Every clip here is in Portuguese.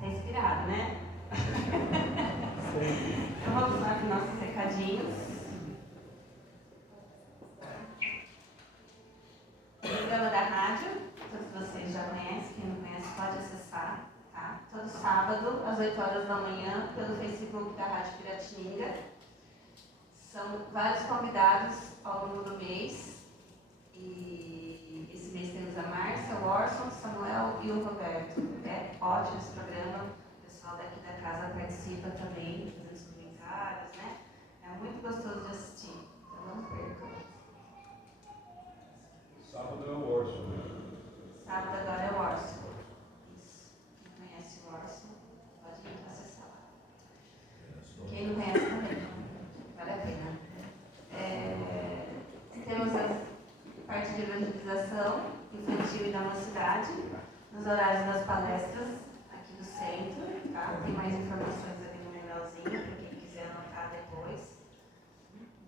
Tá inspirado, né? Então vamos lá com nossos recadinhos. O programa da rádio, todos vocês já conhecem, quem não conhece pode acessar, tá? Todo sábado, às 8 horas da manhã, pelo Facebook da Rádio Piratininga. São vários convidados ao longo do mês. E esse mês temos a Márcia, o Orson, o Samuel e o Roberto. É ótimo esse programa. O pessoal daqui da casa participa também, fazendo os comentários, né? É muito gostoso de assistir. Então não percam. Sábado é o Orson, né? Sábado agora é o Orson. Isso. Quem conhece o Orson, pode acessar lá. Quem não conhece também, vale a pena. Temos a parte de evangelização infantil e da mocidade, nos horários das palestras aqui do centro, tá? Tem mais informações ali no manualzinho, para quem quiser anotar depois.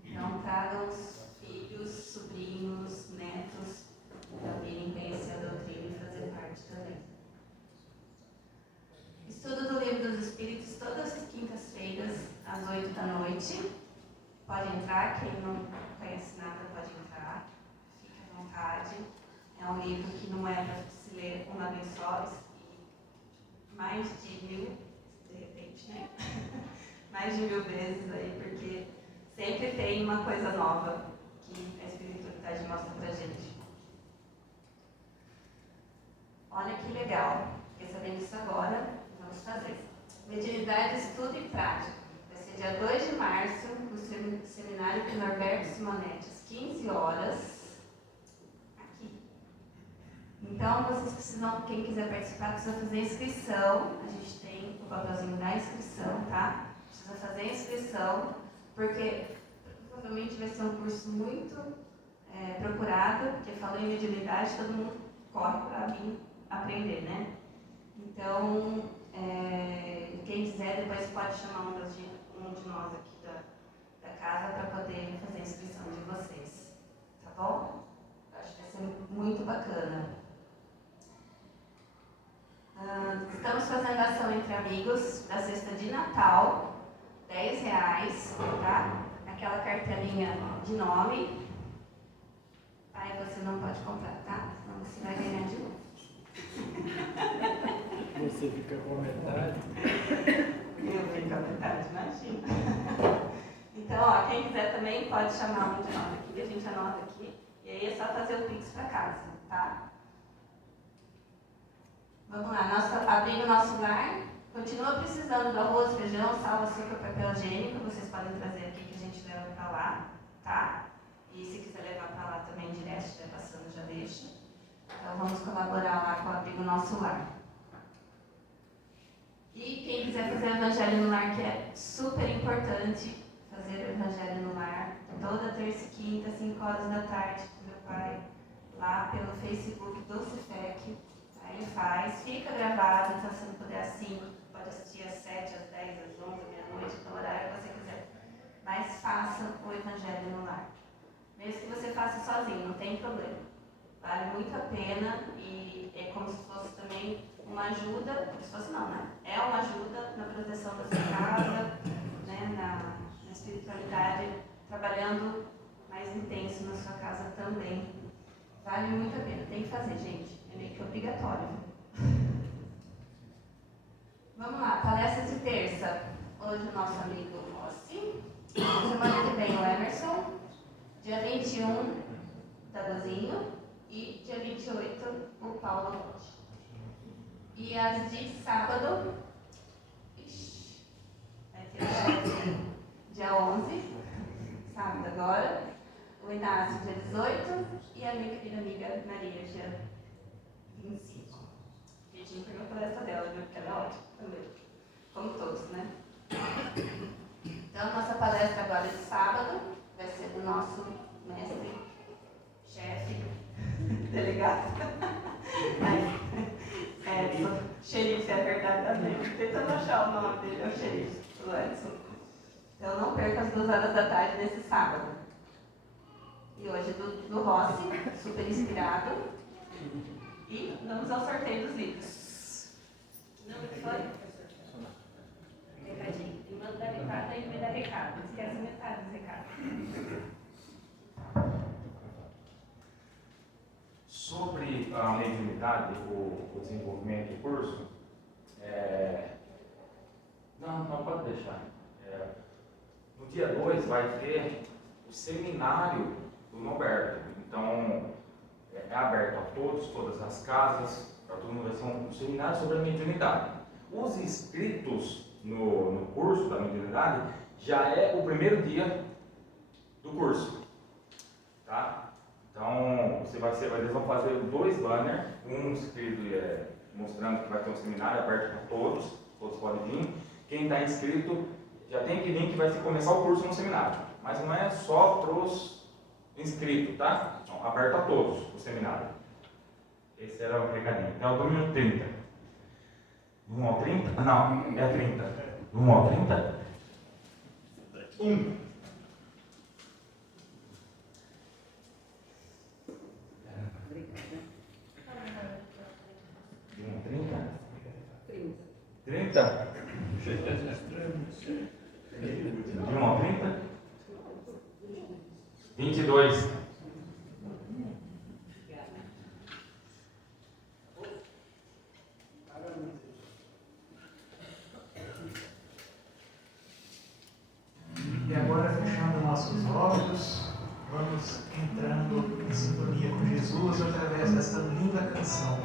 Então, tragam os filhos, sobrinhos, netos, para virem conhecer a doutrina e fazer parte também. Estudo do Livro dos Espíritos, todas as quintas-feiras, às 8 da noite. Pode entrar, quem não conhece nada pode entrar. Fique à vontade. É um livro que não é para se ler uma vez só, e mais de 1000, de repente, né? Mais de 1000 vezes aí, porque sempre tem uma coisa nova que a espiritualidade mostra pra gente. Olha que legal. Fiquei sabendo disso agora, vamos fazer. Mediunidade, estudo e prática. Vai ser dia 2 de março, no seminário com Norberto Simonetti, às 15 horas, aqui. Então, vocês precisam, quem quiser participar, precisa fazer inscrição. A gente tem o papelzinho da inscrição, tá? Precisa fazer a inscrição, porque provavelmente vai ser um curso muito procurado, porque falando em mediunidade, todo mundo corre para vir aprender, né? Então, quem quiser, depois pode chamar um de nós aqui da casa para poder fazer a inscrição de vocês. Tá bom? Acho que vai ser muito bacana. Estamos fazendo ação entre amigos da cesta de Natal, R$10, tá? Aquela cartelinha de nome. Aí você não pode comprar, tá? Senão você vai ganhar de novo. Você fica com a metade. Eu fico à metade, imagina. Então, ó, quem quiser também pode chamar um de nós aqui, que a gente anota aqui. E aí é só fazer o Pix para casa, tá? Vamos lá, abrindo o nosso lar. Continua precisando do arroz, feijão, sal, açúcar, papel higiênico. Vocês podem trazer aqui que a gente leva para lá, tá? E se quiser levar para lá também direto, se estiver passando, já deixa. Então vamos colaborar lá com o Abrigo Nosso Lar. E quem quiser fazer o Evangelho no Lar, que é super importante, fazer o Evangelho no Lar, toda terça e quinta, 5 horas da tarde, com meu pai, lá pelo Facebook do Cefec. Aí faz, fica gravado, então se não puder às 5, pode assistir às 7, às 10, às 11, meia-noite, no horário que você quiser. Mas faça o Evangelho no Lar. Mesmo que você faça sozinho, não tem problema. Vale muito a pena e é como se fosse também uma ajuda, como se fosse não, né? É uma ajuda na proteção da sua casa, né? na espiritualidade, trabalhando mais intenso na sua casa também. Vale muito a pena, tem que fazer, gente. É meio que obrigatório. Vamos lá, palestra de terça. Hoje o nosso amigo Rossi. Semana que vem o Emerson. Dia 21, Dagozinho. E dia 28, o Paulo Monte. E as de sábado, vai ter o dia 11, sábado agora, o Inácio dia 18 e a minha querida amiga Maria dia 25. A gente não pegou a palestra dela, viu? Porque ela é ótima também, como todos, né? Então, nossa palestra agora de sábado vai ser do nosso mestre, chefe, delegado. Edson, xerife, é verdade também. Tentando achar o nome dele, é o xerife, o Edson. Então não perca as 2 horas da tarde nesse sábado. E hoje do Rossi, super inspirado. E vamos ao sorteio dos livros. Que número que foi? vai ter o seminário do Norberto. Então, é aberto a todos, todas as casas, para todo mundo. Vai ser um seminário sobre a mediunidade. Os inscritos no curso da mediunidade já é o primeiro dia do curso, tá? Então, eles vão fazer 2 banners, um escrito mostrando que vai ter um seminário aberto para todos podem vir. Quem está inscrito já tem que vir, que vai começar o curso no seminário, mas não é só para os inscritos, tá? Então, aberto a todos o seminário. Esse era o recadinho. Então, o número 30. 1 ao 30? Não, é 30. 1 ao 30? 1. Trinta? De 1 ao 30? 22. E agora, fechando nossos olhos, vamos entrando em sintonia com Jesus através desta linda canção.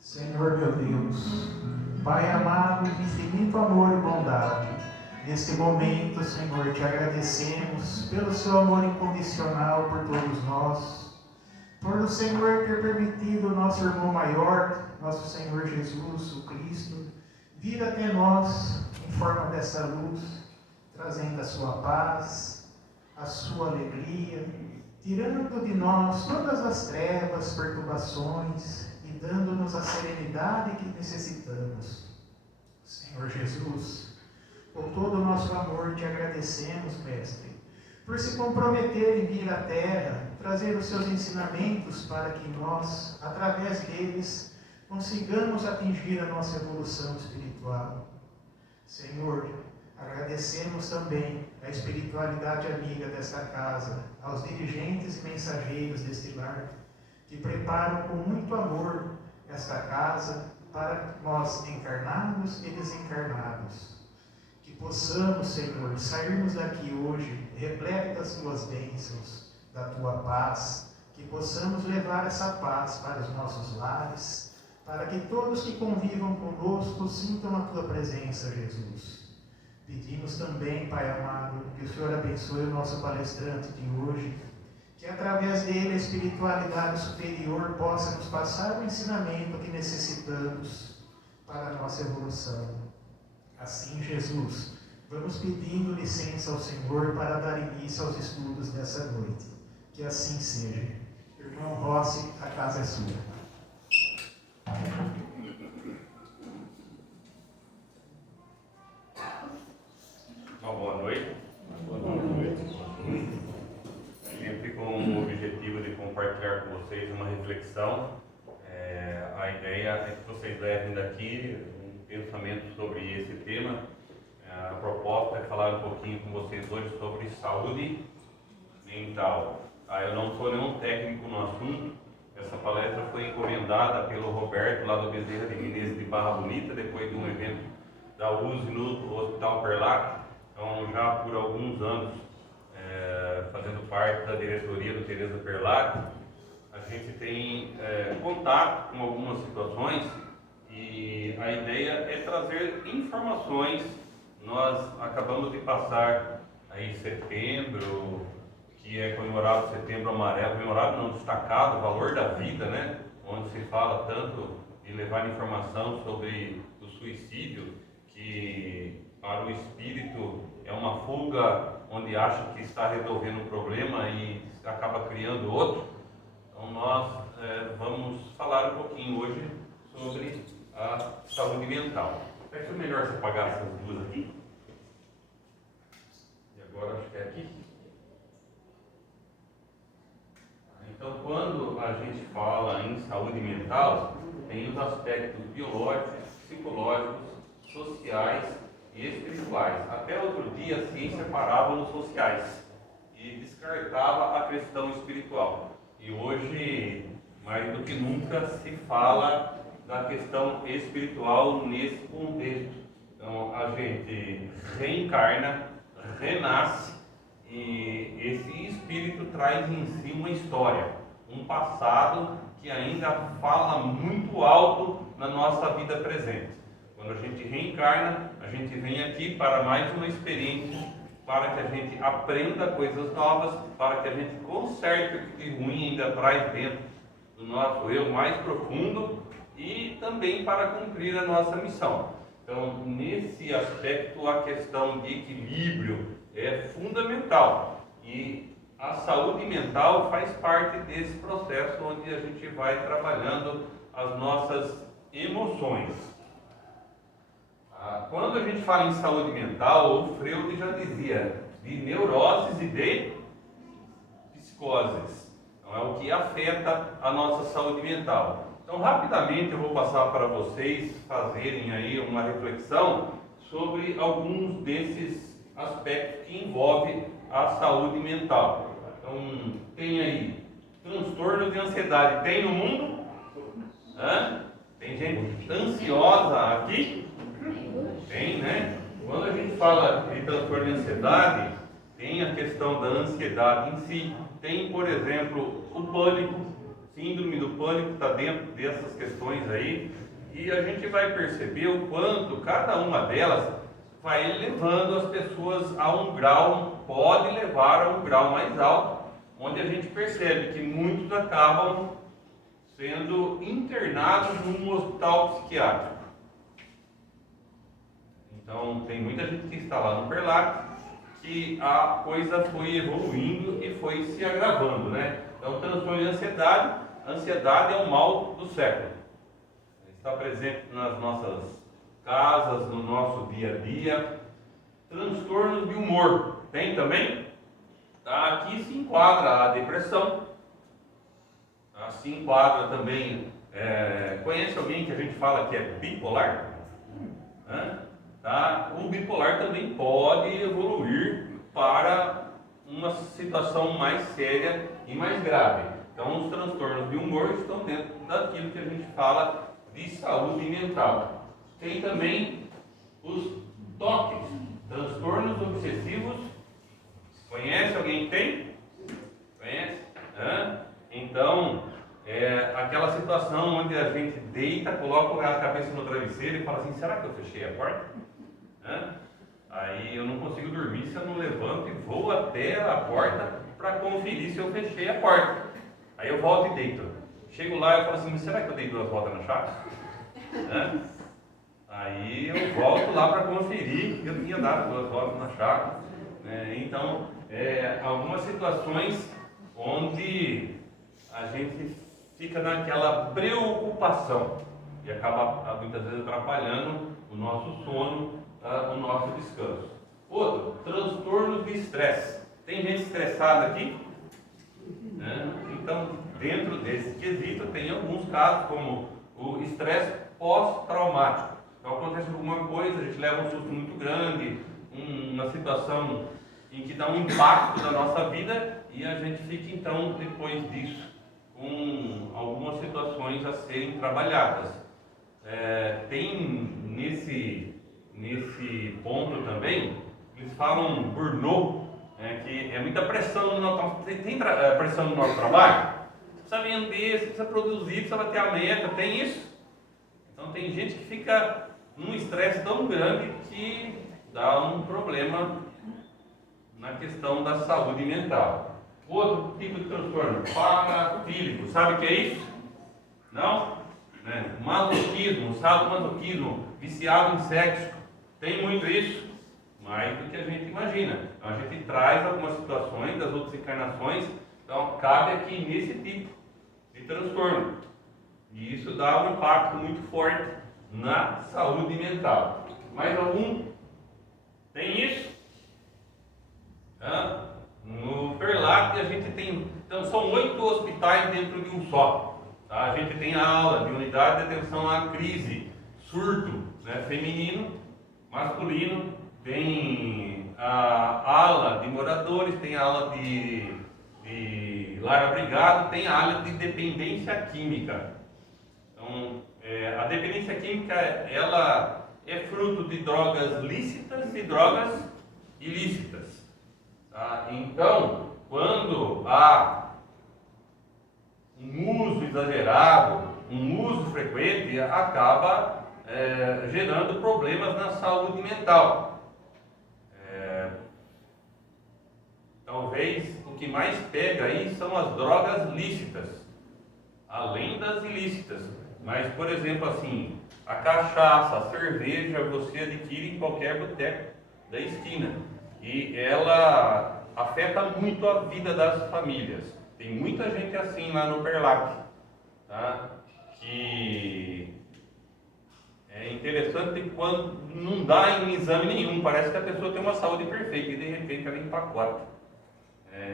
Senhor meu Deus, Pai amado, de infinito amor e bondade, neste momento, Senhor, te agradecemos pelo seu amor incondicional por todos nós, por o Senhor ter permitido o nosso irmão maior, nosso Senhor Jesus, o Cristo, vir até nós em forma dessa luz, trazendo a sua paz, a sua alegria, tirando de nós todas as trevas, perturbações, dando-nos a serenidade que necessitamos. Senhor Jesus, com todo o nosso amor te agradecemos, Mestre, por se comprometer em vir à Terra, trazer os seus ensinamentos para que nós, através deles, consigamos atingir a nossa evolução espiritual. Senhor, agradecemos também a espiritualidade amiga desta casa, aos dirigentes e mensageiros deste lar, que preparam com muito amor esta casa para nós encarnados e desencarnados. Que possamos, Senhor, sairmos daqui hoje repletos das tuas bênçãos, da tua paz, que possamos levar essa paz para os nossos lares, para que todos que convivam conosco sintam a tua presença, Jesus. Pedimos também, Pai amado, que o Senhor abençoe o nosso palestrante de hoje, que através dele a espiritualidade superior possa nos passar o ensinamento que necessitamos para a nossa evolução. Assim, Jesus, vamos pedindo licença ao Senhor para dar início aos estudos dessa noite. Que assim seja. Irmão Rossi, a casa é sua. Boa noite. Sempre com o objetivo de compartilhar com vocês uma reflexão. A ideia é que vocês levem daqui um pensamento sobre esse tema. A proposta é falar um pouquinho com vocês hoje sobre saúde mental. Eu não sou nenhum técnico no assunto, é Essa palestra foi encomendada pelo Roberto, lá do Bezerra de Menezes de Barra Bonita, depois de um evento da USE no Hospital Perlac. Então, já por alguns anos, fazendo parte da diretoria do Teresa Perlac, a gente tem contato com algumas situações e a ideia é trazer informações. Nós acabamos de passar aí setembro, que é comemorado Setembro Amarelo, comemorado não, destacado, o valor da vida, né? Onde se fala tanto de levar informação sobre o suicídio, que para o espírito é uma fuga onde acha que está resolvendo um problema e acaba criando outro. Então nós vamos falar um pouquinho hoje sobre a saúde mental. Acho que é melhor você apagar essas duas aqui. E agora acho que é aqui. Então, quando a gente fala em saúde mental, tem os aspectos biológicos, psicológicos, sociais e espirituais. Até outro dia, a ciência parava nos sociais e descartava a questão espiritual. E hoje, mais do que nunca, se fala da questão espiritual nesse contexto. Então, a gente reencarna, renasce, e esse espírito traz em si uma história, um passado que ainda fala muito alto na nossa vida presente. Quando a gente reencarna, a gente vem aqui para mais uma experiência, para que a gente aprenda coisas novas, para que a gente conserte o que de ruim ainda traz dentro do nosso eu mais profundo e também para cumprir a nossa missão. Então, nesse aspecto, a questão de equilíbrio é fundamental e a saúde mental faz parte desse processo onde a gente vai trabalhando as nossas emoções. Quando a gente fala em saúde mental, o Freud já dizia de neuroses e de psicoses. Então, é o que afeta a nossa saúde mental. Então, rapidamente eu vou passar para vocês fazerem aí uma reflexão sobre alguns desses aspectos que envolvem a saúde mental. Então, tem aí transtorno de ansiedade. Tem no mundo? Tem gente ansiosa aqui? Tem, né? Quando a gente fala de transtorno de ansiedade, tem a questão da ansiedade em si. Tem, por exemplo, o pânico. Síndrome do pânico está dentro dessas questões aí. E a gente vai perceber o quanto cada uma delas vai levando as pessoas a um grau, pode levar a um grau mais alto, onde a gente percebe que muitos acabam sendo internados num hospital psiquiátrico. Então, tem muita gente que está lá no Perlac, que a coisa foi evoluindo e foi se agravando, né? Então, transtorno de ansiedade, a ansiedade é o mal do século. Está presente nas nossas casas, no nosso dia a dia. Transtornos de humor, tem também? Aqui se enquadra a depressão, se enquadra também, conhece alguém que a gente fala que é bipolar? O bipolar também pode evoluir para uma situação mais séria e mais grave. Então, os transtornos de humor estão dentro daquilo que a gente fala de saúde mental. Tem também os TOCs, transtornos obsessivos. Conhece alguém que tem? Conhece? Então, aquela situação onde a gente deita, coloca a cabeça no travesseiro e fala assim, será que eu fechei a porta? Aí eu não consigo dormir se eu não levanto e vou até a porta para conferir se eu fechei a porta. Aí eu volto e deito. Chego lá e falo assim, mas será que eu dei 2 voltas na chave? Aí eu volto lá para conferir que eu tinha dado 2 voltas na chave. Então, algumas situações onde a gente fica naquela preocupação e acaba muitas vezes atrapalhando o nosso sono, o nosso descanso. Outro, transtornos de estresse. Tem gente estressada aqui? Então, dentro desse quesito, tem alguns casos, como o estresse pós-traumático. Então, acontece alguma coisa, a gente leva um susto muito grande, uma situação em que dá um impacto na nossa vida e a gente fica, então, depois disso, com algumas situações a serem trabalhadas. Tem nesse ponto também, eles falam burnout, que é muita pressão no nosso pressão no nosso trabalho. Você precisa vender, você precisa produzir, precisa bater a meta, tem isso. Então tem gente que fica num estresse tão grande que dá um problema na questão da saúde mental. Outro tipo de transtorno, parafílico, sabe o que é isso? Não? Masoquismo, sadomasoquismo, viciado em sexo, tem muito isso, mais do que a gente imagina. Então a gente traz algumas situações das outras encarnações, então cabe aqui nesse tipo de transtorno. E isso dá um impacto muito forte na saúde mental. Mais algum? Tem isso? No Perlac a gente tem, então são 8 hospitais dentro de um só. Tá? A gente tem a aula de unidade de atenção à crise, surto, feminino, masculino, tem a ala de moradores, tem a ala de lar abrigado, tem a ala de dependência química. Então, a dependência química, ela é fruto de drogas lícitas e drogas ilícitas. Tá? Então, quando há um uso exagerado, um uso frequente, acaba gerando problemas na saúde mental. Talvez o que mais pega aí são as drogas lícitas, além das ilícitas. Mas, por exemplo, assim, a cachaça, a cerveja, você adquire em qualquer boteco da esquina. E ela afeta muito a vida das famílias. Tem muita gente assim lá no Perlac, tá? Que é interessante quando não dá em exame nenhum, parece que a pessoa tem uma saúde perfeita e de repente ela empacota.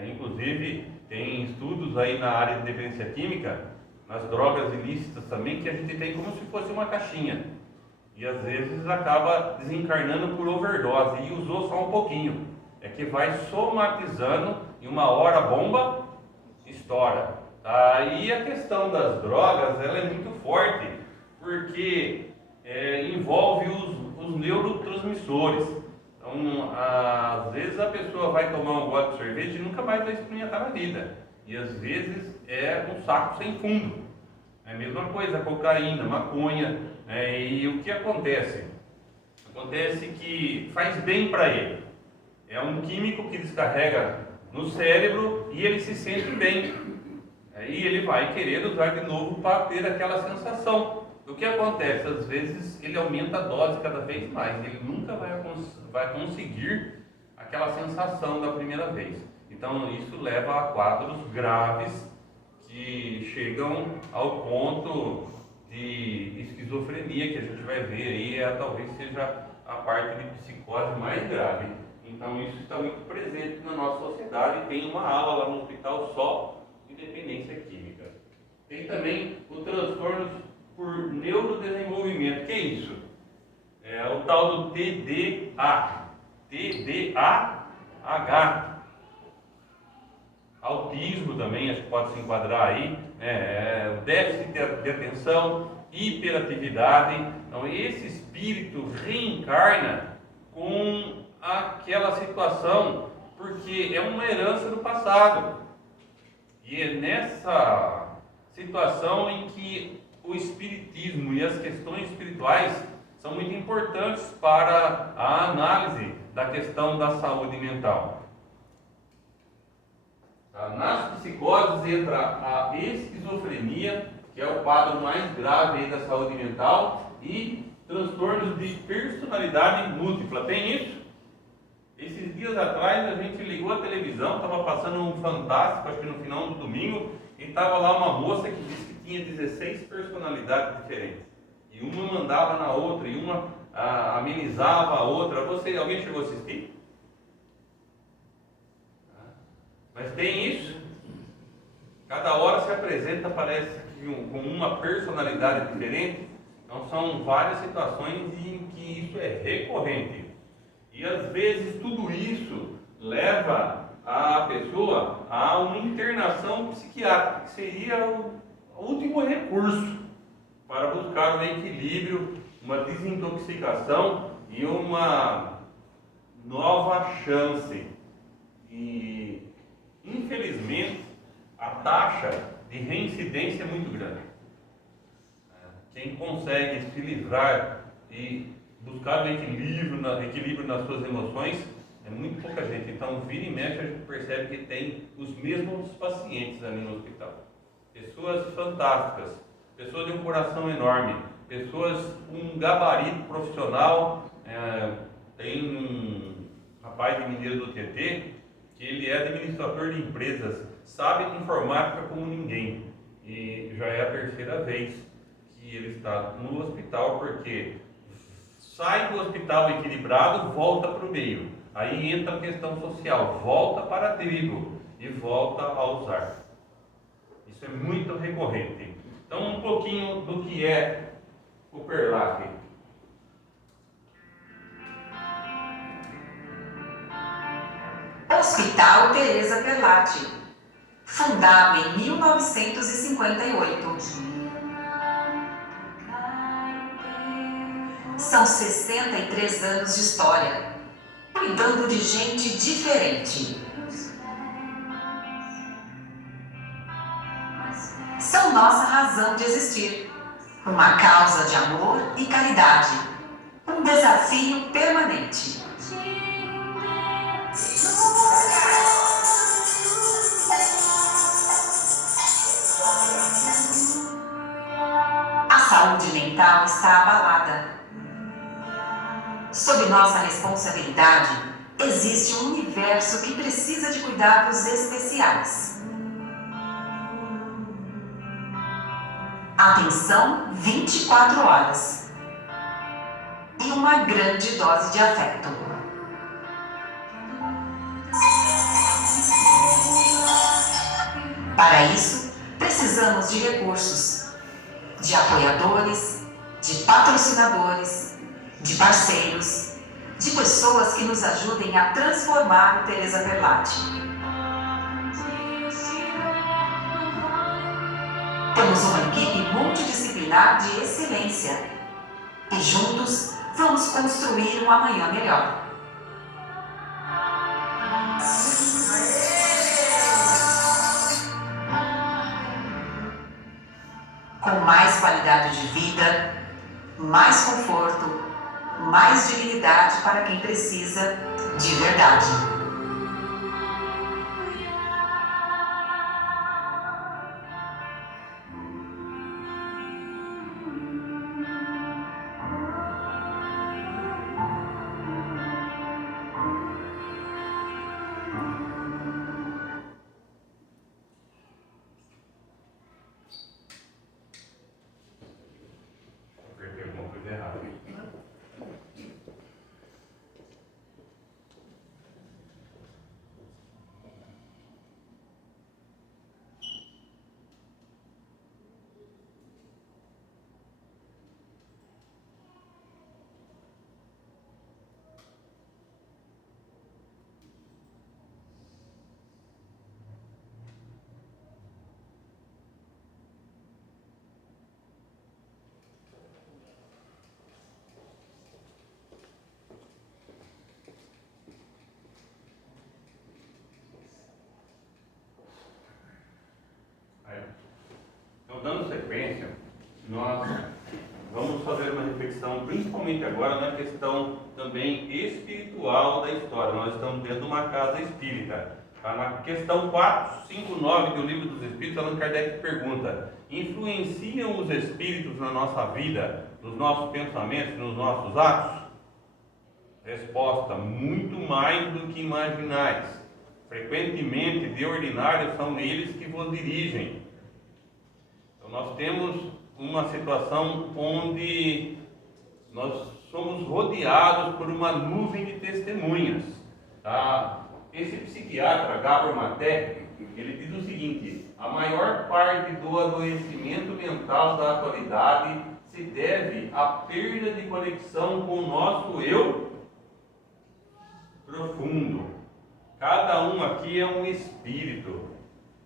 Inclusive, tem estudos aí na área de dependência química, nas drogas ilícitas também, que a gente tem como se fosse uma caixinha. E às vezes acaba desencarnando por overdose e usou só um pouquinho. É que vai somatizando e uma hora a bomba estoura. Aí a questão das drogas, ela é muito forte, porque envolve os neurotransmissores. Então, às vezes a pessoa vai tomar um gole de sorvete e nunca mais vai experimentar na vida. E às vezes é um saco sem fundo. É a mesma coisa, cocaína, maconha. E o que acontece? Acontece que faz bem para ele. É um químico que descarrega no cérebro e ele se sente bem. Aí ele vai querer usar de novo para ter aquela sensação. O que acontece? Às vezes ele aumenta a dose cada vez mais. Ele nunca vai conseguir aquela sensação da primeira vez. Então isso leva a quadros graves que chegam ao ponto de esquizofrenia, que a gente vai ver aí, talvez seja a parte de psicose mais grave. Então isso está muito presente na nossa sociedade. Tem uma ala lá no hospital só de dependência química. Tem também o transtorno por neurodesenvolvimento. Que é isso? É o tal do TDAH. Autismo também, acho que pode se enquadrar aí, o déficit de atenção, hiperatividade. Então esse espírito reencarna com aquela situação, porque é uma herança do passado. E é nessa situação em que o espiritismo e as questões espirituais são muito importantes para a análise da questão da saúde mental. Nas psicoses entra a esquizofrenia, que é o quadro mais grave aí da saúde mental, e transtornos de personalidade múltipla. Tem isso? Esses dias atrás a gente ligou a televisão, estava passando um Fantástico, acho que no final do domingo, e estava lá uma moça que disse que tinha 16 personalidades diferentes. E uma mandava na outra, e uma amenizava a outra. Alguém chegou a assistir? Mas tem isso. Cada hora se apresenta, parece que com uma personalidade diferente. Então são várias situações em que isso é recorrente. E às vezes tudo isso leva a pessoa a uma internação psiquiátrica, que seria o último recurso para buscar um equilíbrio, uma desintoxicação e uma nova chance. E, infelizmente, a taxa de reincidência é muito grande. Quem consegue se livrar e buscar o equilíbrio nas suas emoções é muito pouca gente. Então, vira e mexe, a gente percebe que tem os mesmos pacientes ali no hospital. Pessoas fantásticas, pessoas de um coração enorme, pessoas com um gabarito profissional. Tem um rapaz de Mineiro do TT que ele é administrador de empresas, sabe de informática como ninguém. E já é a terceira vez que ele está no hospital, porque sai do hospital equilibrado, volta para o meio. Aí entra a questão social, volta para a tribo e volta a usar. Isso é muito recorrente. Então, um pouquinho do que é o Perlac. Hospital Teresa Perlatti, fundado em 1958. São 63 anos de história, cuidando de gente diferente. São nossa razão de existir, uma causa de amor e caridade, um desafio permanente. A saúde mental está abalada. Sob nossa responsabilidade, existe um universo que precisa de cuidados especiais. Atenção 24 horas. E uma grande dose de afeto. Para isso, precisamos de recursos, de apoiadores, de patrocinadores, de parceiros, de pessoas que nos ajudem a transformar o Teresa Perlatti. Temos uma equipe multidisciplinar de excelência e juntos vamos construir um amanhã melhor. Com mais qualidade de vida, mais conforto, mais dignidade para quem precisa de verdade. Apertei alguma coisa errada. Então, dando sequência, nós vamos fazer uma reflexão, principalmente agora, na questão também espiritual da história. Nós estamos dentro de uma casa espírita. Na questão 459 do Livro dos Espíritos, Allan Kardec pergunta: influenciam os espíritos na nossa vida, nos nossos pensamentos, nos nossos atos? Resposta: muito mais do que imaginais. Frequentemente, de ordinário, são eles que vos dirigem. Então, nós temos uma situação onde nós somos rodeados por uma nuvem de testemunhas. Esse psiquiatra, Gabor Maté, ele diz o seguinte: a maior parte do adoecimento mental da atualidade se deve à perda de conexão com o nosso eu profundo. Cada um aqui é um espírito.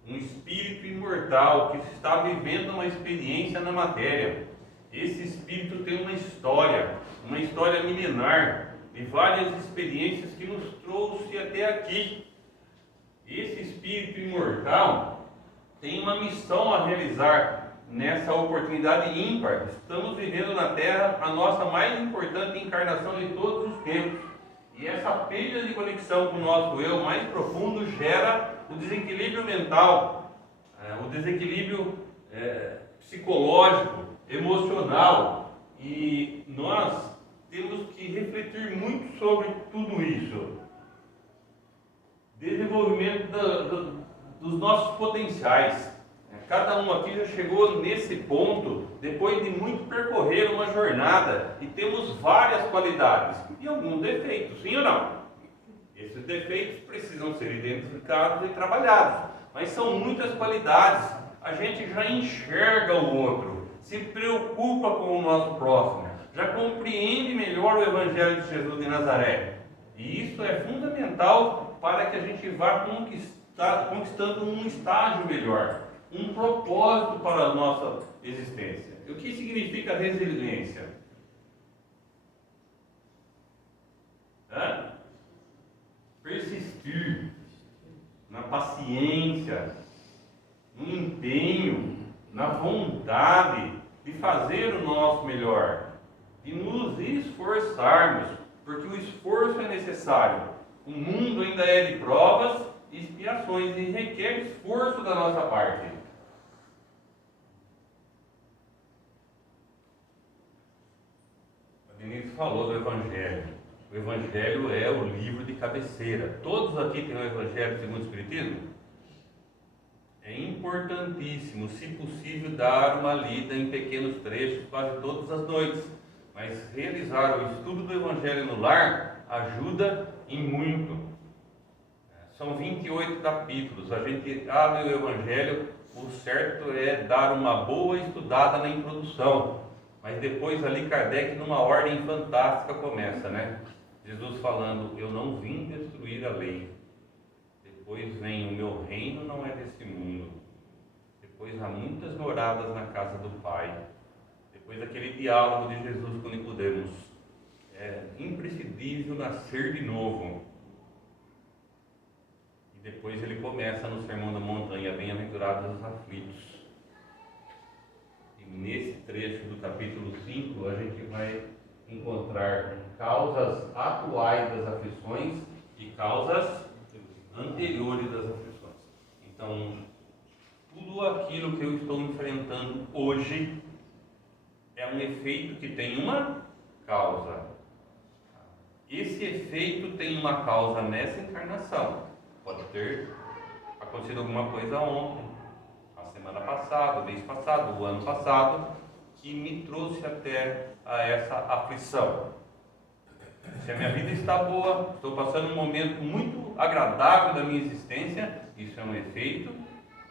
um espírito imortal que está vivendo uma experiência na matéria. Esse espírito tem uma história milenar, de várias experiências que nos trouxe até aqui. Esse espírito imortal tem uma missão a realizar nessa oportunidade ímpar. Estamos vivendo na Terra a nossa mais importante encarnação de todos os tempos. E essa perda de conexão com o nosso eu mais profundo gera o desequilíbrio mental, o desequilíbrio psicológico, emocional. E nós temos que refletir muito sobre tudo isso. Desenvolvimento dos nossos potenciais. Cada um aqui já chegou nesse ponto depois de muito percorrer uma jornada e temos várias qualidades e alguns defeitos, sim ou não? Esses defeitos precisam ser identificados e trabalhados, mas são muitas qualidades. A gente já enxerga o outro, se preocupa com o nosso próximo, já compreende melhor o Evangelho de Jesus de Nazaré. E isso é fundamental para que a gente vá conquistando um estágio melhor, um propósito para a nossa existência. O que significa resiliência? Persistir na paciência, no empenho, na vontade de fazer o nosso melhor, de nos esforçarmos, porque o esforço é necessário. O mundo ainda é de provas e expiações e requer esforço da nossa parte. A Denise falou do Evangelho. O Evangelho é o livro de cabeceira. Todos aqui têm o Evangelho segundo o Espiritismo? É importantíssimo, se possível, dar uma lida em pequenos trechos quase todas as noites. Mas realizar o estudo do Evangelho no lar ajuda em muito. São 28 capítulos. A gente abre o Evangelho, o certo é dar uma boa estudada na introdução. Mas depois ali Kardec, numa ordem fantástica, começa, né? Jesus falando, eu não vim destruir a lei. Depois vem, o meu reino não é desse mundo. Depois há muitas moradas na casa do Pai. Depois aquele diálogo de Jesus com Nicodemos. É imprescindível nascer de novo. E depois ele começa no Sermão da Montanha, bem-aventurados os aflitos. E nesse trecho do capítulo 5, a gente vai encontrar causas atuais das aflições e causas anteriores das aflições. Então, tudo aquilo que eu estou enfrentando hoje é um efeito que tem uma causa. Esse efeito tem uma causa nessa encarnação. Pode ter acontecido alguma coisa ontem, a semana passada, o mês passado, o ano passado, que me trouxe até a essa aflição. Se a minha vida está boa, estou passando um momento muito agradável da minha existência, isso é um efeito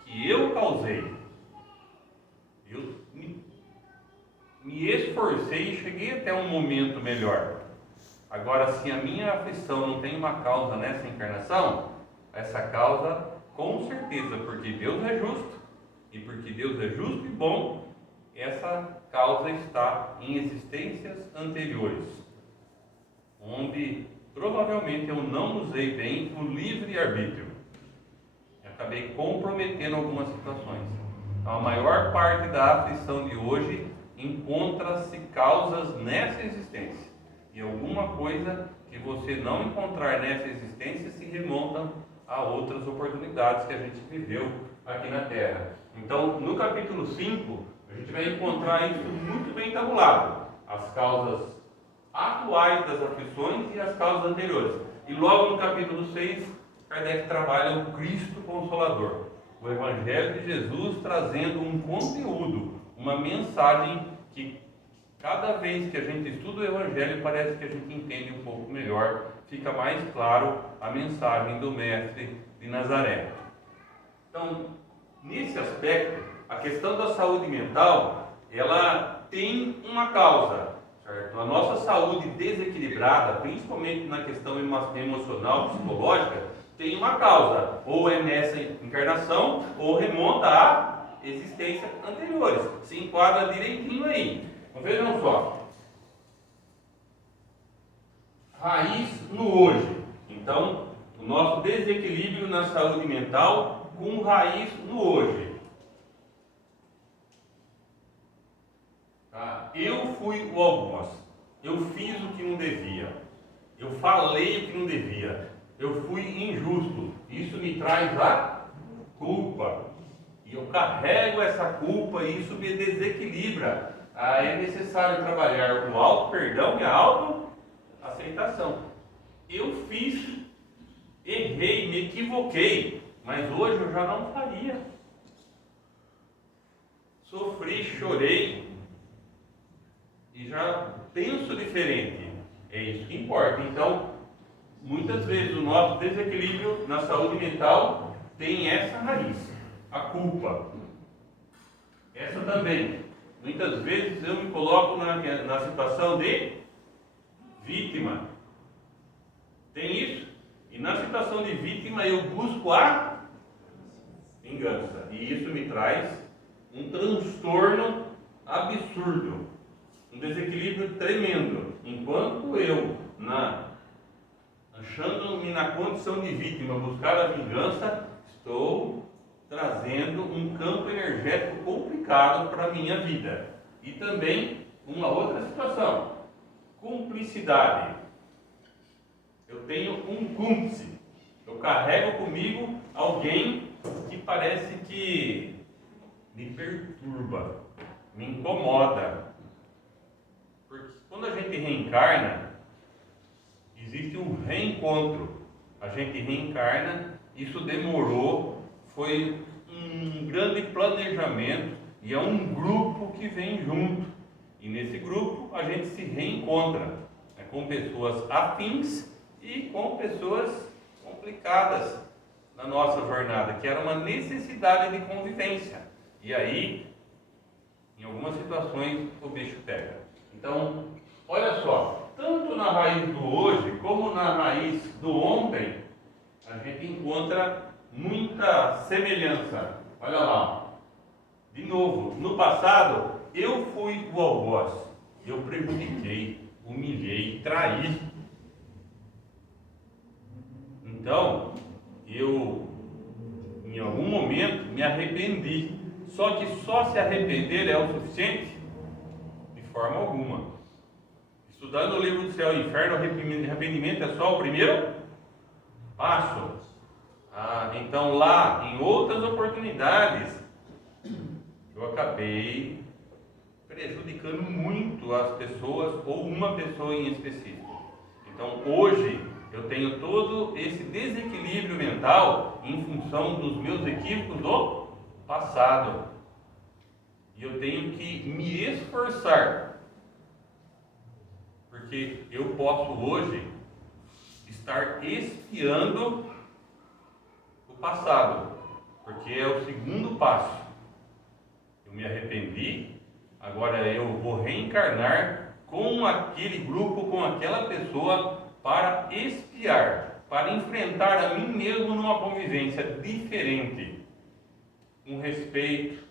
que eu causei. Eu me esforcei e cheguei até um momento melhor. Agora, se a minha aflição não tem uma causa nessa encarnação, essa causa, com certeza, porque Deus é justo, e porque Deus é justo e bom, essa causa está em existências anteriores, onde provavelmente eu não usei bem o livre-arbítrio. Acabei comprometendo algumas situações. Então, a maior parte da aflição de hoje encontra-se causas nessa existência. E alguma coisa que você não encontrar nessa existência se remonta a outras oportunidades que a gente viveu aqui na Terra. Então, no capítulo 5, a gente vai encontrar isso muito bem tabulado. As causas atuais das aflições e as causas anteriores. E logo no capítulo 6, Kardec trabalha o Cristo Consolador. O Evangelho de Jesus trazendo um conteúdo, uma mensagem que cada vez que a gente estuda o Evangelho parece que a gente entende um pouco melhor, fica mais claro a mensagem do Mestre de Nazaré. Então, nesse aspecto, a questão da saúde mental, ela tem uma causa, certo? A nossa saúde desequilibrada, principalmente na questão emocional, psicológica, tem uma causa, ou é nessa encarnação, ou remonta a existências anteriores. Se enquadra direitinho aí. Então vejam só. Raiz no hoje. Então, o nosso desequilíbrio na saúde mental com raiz no hoje. Tá? Eu fui o algoz. Eu fiz o que não devia. Eu falei o que não devia. Eu fui injusto. Isso me traz a culpa. E eu carrego essa culpa e isso me desequilibra. É necessário trabalhar o auto-perdão e a auto-aceitação. Eu fiz, errei, me equivoquei, mas hoje eu já não faria. Sofri, chorei e já penso diferente. É isso que importa. Então, muitas vezes o nosso desequilíbrio na saúde mental tem essa raiz, a culpa. Essa também. Muitas vezes eu me coloco na situação de vítima. Tem isso? E na situação de vítima eu busco a vingança. E isso me traz um transtorno absurdo. Um desequilíbrio tremendo. Enquanto eu, achando-me na condição de vítima, buscar a vingança, estou trazendo um campo energético complicado para a minha vida. E também uma outra situação, cumplicidade. Eu tenho um cúmplice, eu carrego comigo alguém que parece que me perturba, me incomoda. Porque quando a gente reencarna, existe um reencontro. A gente reencarna, isso demorou, foi um grande planejamento e é um grupo que vem junto. E nesse grupo a gente se reencontra, né, com pessoas afins e com pessoas complicadas na nossa jornada, que era uma necessidade de convivência. E aí, em algumas situações, o bicho pega. Então, olha só, tanto na raiz do hoje como na raiz do ontem, a gente encontra muita semelhança. Olha lá, de novo, no passado eu fui o algoz, eu prejudiquei, humilhei, traí. Então, eu em algum momento me arrependi. Só que só se arrepender é o suficiente? De forma alguma. Estudando o livro do Céu e Inferno, o arrependimento é só o primeiro passo. Então lá, em outras oportunidades, eu acabei prejudicando muito as pessoas ou uma pessoa em específico. Então hoje eu tenho todo esse desequilíbrio mental em função dos meus equívocos do passado. E eu tenho que me esforçar, porque eu posso hoje estar expiando o passado, porque é o segundo passo. Eu me arrependi, agora eu vou reencarnar com aquele grupo, com aquela pessoa, para expiar, para enfrentar a mim mesmo numa convivência diferente, com respeito,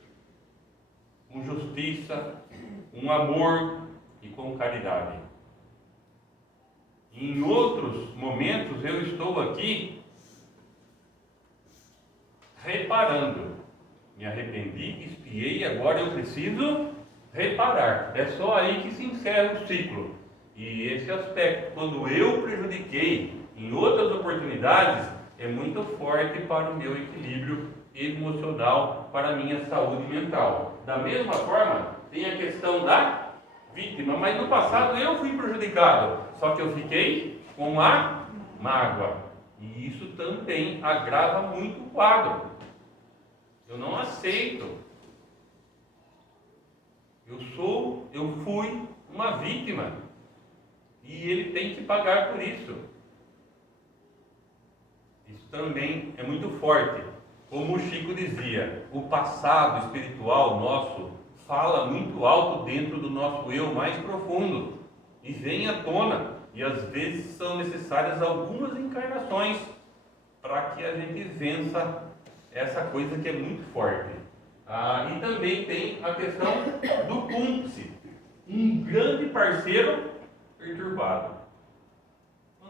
com justiça, com amor e com caridade. Em outros momentos eu estou aqui reparando. Me arrependi, expiei e agora eu preciso reparar. É só aí que se encerra o ciclo. E esse aspecto, quando eu prejudiquei em outras oportunidades, é muito forte para o meu equilíbrio emocional, para a minha saúde mental. Da mesma forma, tem a questão da vítima, mas no passado eu fui prejudicado, só que eu fiquei com a mágoa. E isso também agrava muito o quadro. Eu não aceito. Eu fui uma vítima. E ele tem que pagar por isso. Isso também é muito forte. Como o Chico dizia, o passado espiritual nosso fala muito alto dentro do nosso eu mais profundo e vem à tona. E às vezes são necessárias algumas encarnações para que a gente vença essa coisa que é muito forte. E também tem a questão do cúmplice, um grande parceiro perturbado.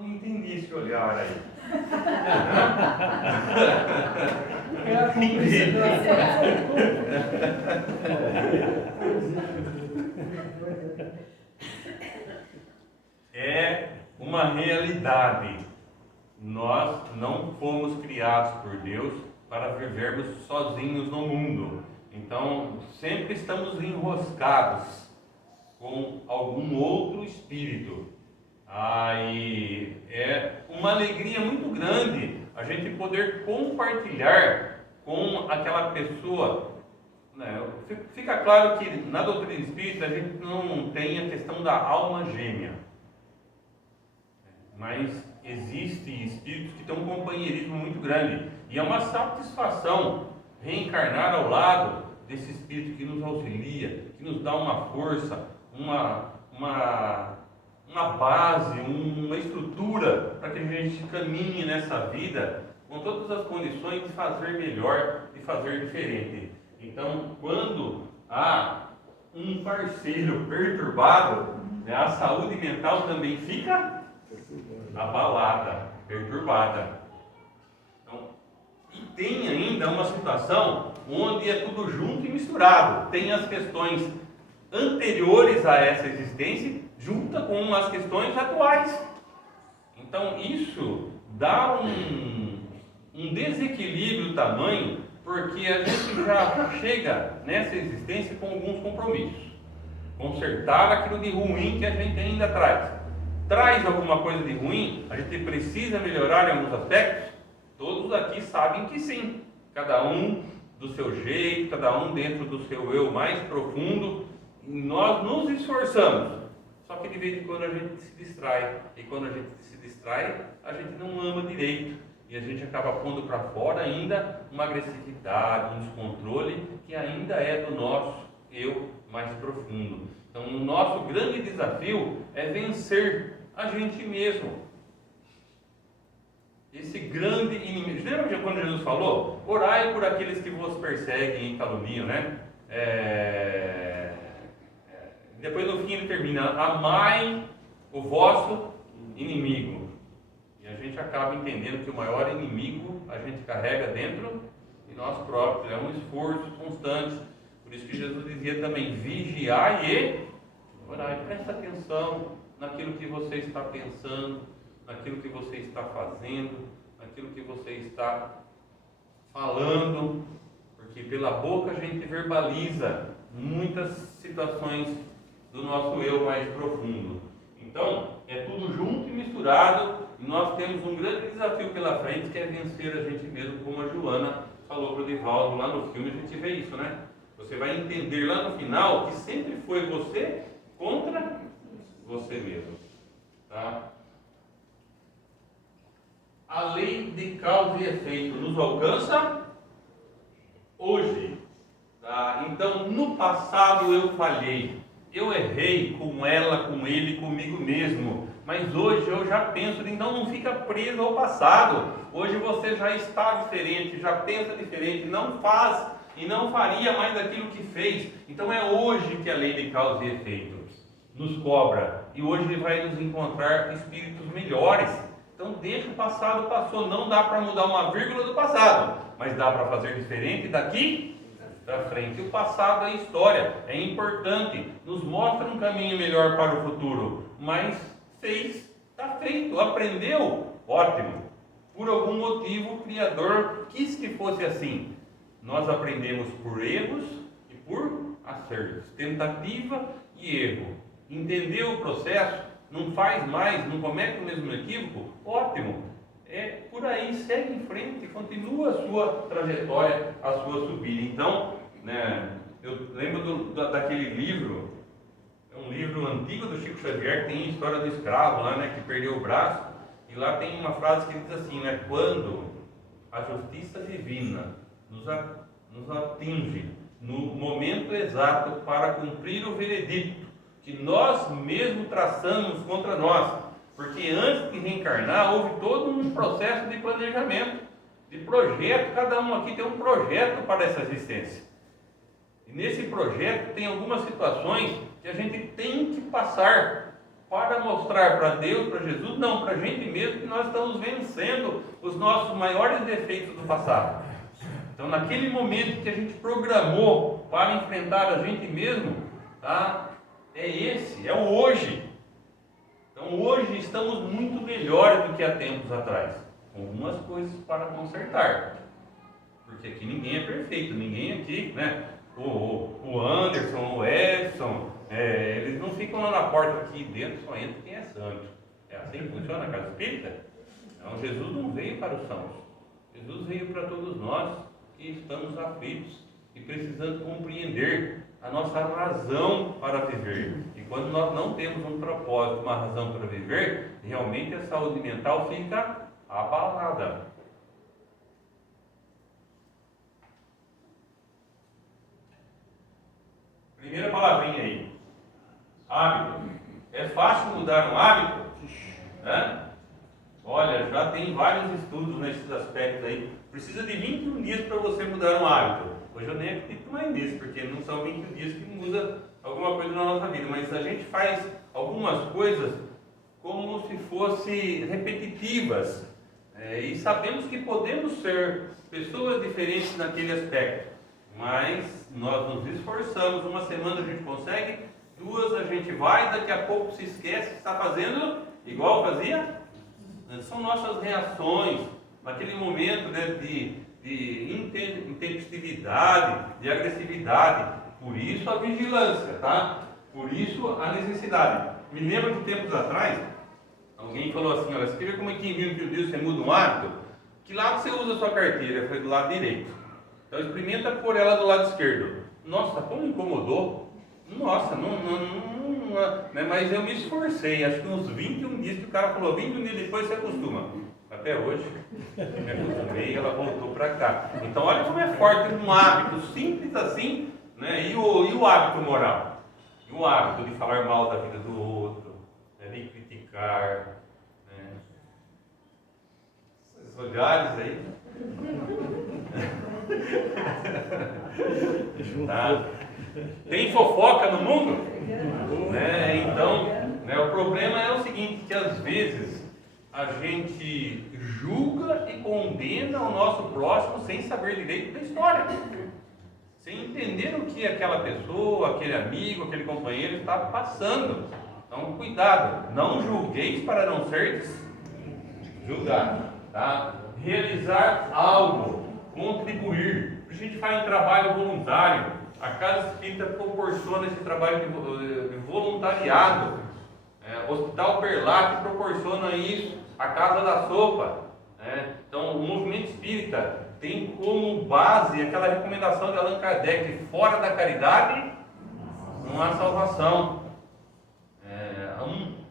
Não entendi esse olhar aí. É a cumplicidade. É uma realidade. Nós não fomos criados por Deus para vivermos sozinhos no mundo. Então, sempre estamos enroscados com algum outro espírito. E é uma alegria muito grande a gente poder compartilhar com aquela pessoa, né? Fica claro que na doutrina espírita a gente não tem a questão da alma gêmea, mas existem espíritos que têm um companheirismo muito grande, e é uma satisfação reencarnar ao lado desse espírito que nos auxilia, que nos dá uma força, uma base, uma estrutura para que a gente caminhe nessa vida com todas as condições de fazer melhor, de fazer diferente. Então, quando há um parceiro perturbado, né, a saúde mental também fica abalada, perturbada. Então, e tem ainda uma situação onde é tudo junto e misturado. Tem as questões anteriores a essa existência junta com as questões atuais. Então isso dá um desequilíbrio tamanho, porque a gente já chega nessa existência com alguns compromissos. Consertar aquilo de ruim que a gente ainda traz. Traz alguma coisa de ruim, a gente precisa melhorar em alguns aspectos? Todos aqui sabem que sim. Cada um do seu jeito, cada um dentro do seu eu mais profundo. E nós nos esforçamos. Só que de vez em quando a gente se distrai. E quando a gente se distrai, a gente não ama direito. E a gente acaba pondo para fora ainda uma agressividade, um descontrole que ainda é do nosso eu mais profundo. Então, o nosso grande desafio é vencer a gente mesmo. Esse grande inimigo. Lembra quando Jesus falou? Orai por aqueles que vos perseguem e caluniam, né? Depois no fim ele termina: amai o vosso inimigo. E a gente acaba entendendo que o maior inimigo a gente carrega dentro de nós próprios. É um esforço constante. Por isso que Jesus dizia também: vigiai e orai. Presta atenção naquilo que você está pensando, naquilo que você está fazendo, naquilo que você está falando, porque pela boca a gente verbaliza muitas situações do nosso eu mais profundo. Então, é tudo junto e misturado, e nós temos um grande desafio pela frente, que é vencer a gente mesmo, como a Joana falou para o Divaldo lá no filme. A gente vê isso, né? Você vai entender lá no final que sempre foi você contra você mesmo, tá? A lei de causa e efeito nos alcança hoje, tá? Então, no passado eu falhei, eu errei com ela, com ele, comigo mesmo, mas hoje eu já penso, então não fica preso ao passado. Hoje você já está diferente, já pensa diferente, não faz e não faria mais daquilo que fez. Então é hoje que a lei de causa e efeito nos cobra, e hoje ele vai nos encontrar espíritos melhores. Então deixa o passado, passou. Não dá para mudar uma vírgula do passado, mas dá para fazer diferente daqui para frente. O passado é história, é importante, nos mostra um caminho melhor para o futuro, mas fez, está feito, aprendeu, ótimo. Por algum motivo o Criador quis que fosse assim. Nós aprendemos por erros e por acertos, tentativa e erro. Entendeu o processo, não faz mais, não comete o mesmo equívoco, ótimo. É por aí, segue em frente, continua a sua trajetória, a sua subida. Então, né, eu lembro daquele livro, é um livro antigo do Chico Xavier, que tem a história do escravo lá, né, que perdeu o braço, e lá tem uma frase que diz assim, né, quando a justiça divina nos atinge no momento exato para cumprir o veredicto que nós mesmos traçamos contra nós, porque antes de reencarnar houve todo um processo de planejamento. de projeto. Cada um aqui tem um projeto para essa existência. E nesse projeto tem algumas situações que a gente tem que passar para mostrar para Deus, para Jesus, não, para a gente mesmo, que nós estamos vencendo os nossos maiores defeitos do passado. Então, naquele momento que a gente programou para enfrentar a gente mesmo, tá? É o hoje. Então, hoje estamos muito melhores do que há tempos atrás, com algumas coisas para consertar, porque aqui ninguém é perfeito, ninguém aqui, né? O Anderson, o Edson, eles não ficam lá na porta aqui dentro, só entra quem é santo. É assim que funciona a casa espírita? Então, Jesus não veio para os sãos, Jesus veio para todos nós que estamos aflitos e precisando compreender a nossa razão para viver. E quando nós não temos um propósito, uma razão para viver, realmente a saúde mental fica abalada. Primeira palavrinha aí, hábito. É fácil mudar um hábito? Né? Olha, já tem vários estudos nesses aspectos aí. Precisa de 21 dias para você mudar um hábito. Hoje eu nem acredito mais nisso, porque não são 21 dias que muda alguma coisa na nossa vida. Mas a gente faz algumas coisas como se fossem repetitivas. E sabemos que podemos ser pessoas diferentes naquele aspecto. Mas nós nos esforçamos. Uma semana a gente consegue, 2 a gente vai, daqui a pouco se esquece que está fazendo igual fazia. São nossas reações naquele momento, né, de intempestividade, de agressividade. Por isso a vigilância, tá? Por isso a necessidade. Me lembro de tempos atrás, alguém falou assim: olha, você vê como é que em 21 dias você muda um hábito? Que lado você usa a sua carteira? Foi do lado direito. Então experimenta pôr ela do lado esquerdo. Nossa, como incomodou. Nossa, não, né? Mas eu me esforcei, acho que uns 21 dias que o cara falou, 21 dias depois você acostuma. Até hoje, me acostumei e ela voltou para cá. Então olha como é forte um hábito simples assim, né? E o hábito moral? E o hábito de falar mal da vida do outro, né? De criticar, né? Esses olhares aí. Tá? Tem fofoca no mundo? Né? Então, né, o problema é o seguinte, que às vezes a gente julga e condena o nosso próximo sem saber direito da história, sem entender o que aquela pessoa, aquele amigo, aquele companheiro está passando. Então, cuidado, não julgueis para não seres julgados, tá? Realizar algo, contribuir. A gente faz um trabalho voluntário. A Casa Espírita proporciona esse trabalho de voluntariado. O Hospital Perlac proporciona isso. A Casa da Sopa. Então, o movimento espírita tem como base aquela recomendação de Allan Kardec: fora da caridade não há salvação.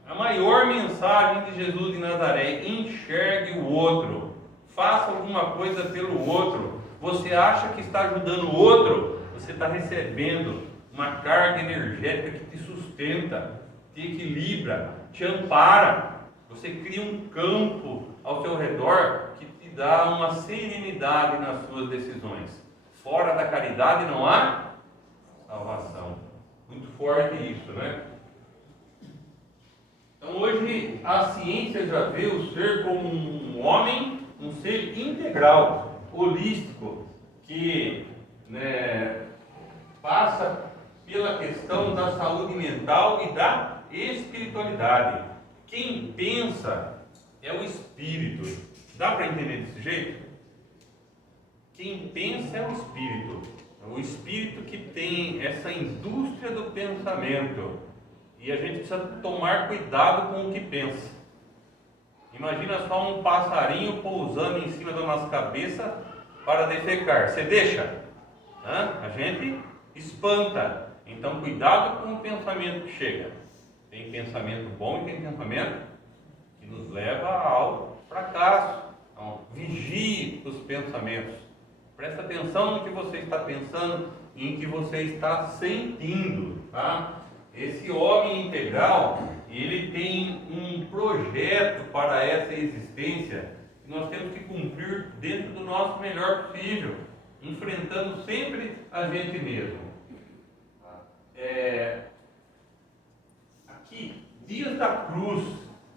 A maior mensagem de Jesus de Nazaré: enxergue o outro, faça alguma coisa pelo outro. Você acha que está ajudando o outro? Você está recebendo uma carga energética que te sustenta, te equilibra, te ampara. Você cria um campo ao seu redor que te dá uma serenidade nas suas decisões. Fora da caridade não há salvação. Muito forte isso, né? Então hoje a ciência já vê o ser como um homem, um ser integral, holístico, que, né, passa pela questão da saúde mental e da espiritualidade. Quem pensa é o espírito. Dá para entender desse jeito? Quem pensa é o espírito. O espírito que tem essa indústria do pensamento. E a gente precisa tomar cuidado com o que pensa. Imagina só um passarinho pousando em cima da nossa cabeça para defecar. Você deixa? A gente espanta. Então cuidado com o pensamento que chega. Tem pensamento bom e tem pensamento que nos leva ao fracasso. Então vigie os pensamentos. Presta atenção no que você está pensando e em que você está sentindo, tá? Esse homem integral, ele tem um projeto para essa existência que nós temos que cumprir dentro do nosso melhor possível, enfrentando sempre a gente mesmo. Aqui, Dias da Cruz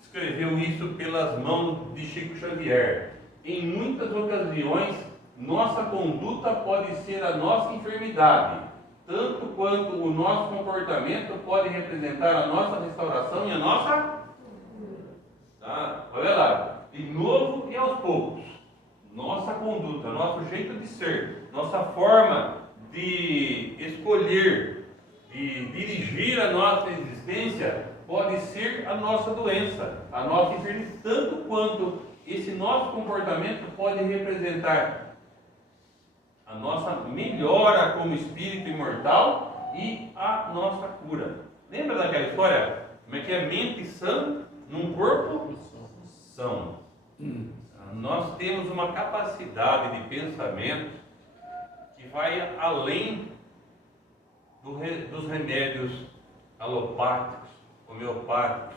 escreveu isso pelas mãos de Chico Xavier. Em muitas ocasiões, nossa conduta pode ser a nossa enfermidade, tanto quanto o nosso comportamento pode representar a nossa restauração e a nossa... Tá? Olha lá, de novo e aos poucos. Nossa conduta, nosso jeito de ser, nossa forma de escolher, de dirigir a nossa existência, pode ser a nossa doença, a nossa enfermidade, tanto quanto esse nosso comportamento pode representar a nossa melhora como espírito imortal e a nossa cura. Lembra daquela história? Como é que é? Mente sã num corpo são. Nós temos uma capacidade de pensamento que vai além dos remédios alopáticos, homeopáticos.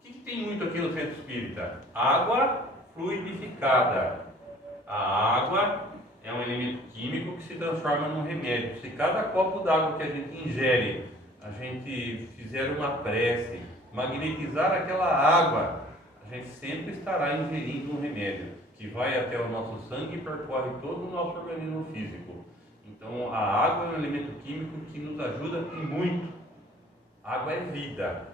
O que tem muito aqui no centro espírita? Água fluidificada. A água é um elemento químico que se transforma num remédio. Se cada copo d'água que a gente ingere, a gente fizer uma prece, magnetizar aquela água, a gente sempre estará ingerindo um remédio que vai até o nosso sangue e percorre todo o nosso organismo físico. Então a água é um elemento químico que nos ajuda em muito. Água é vida.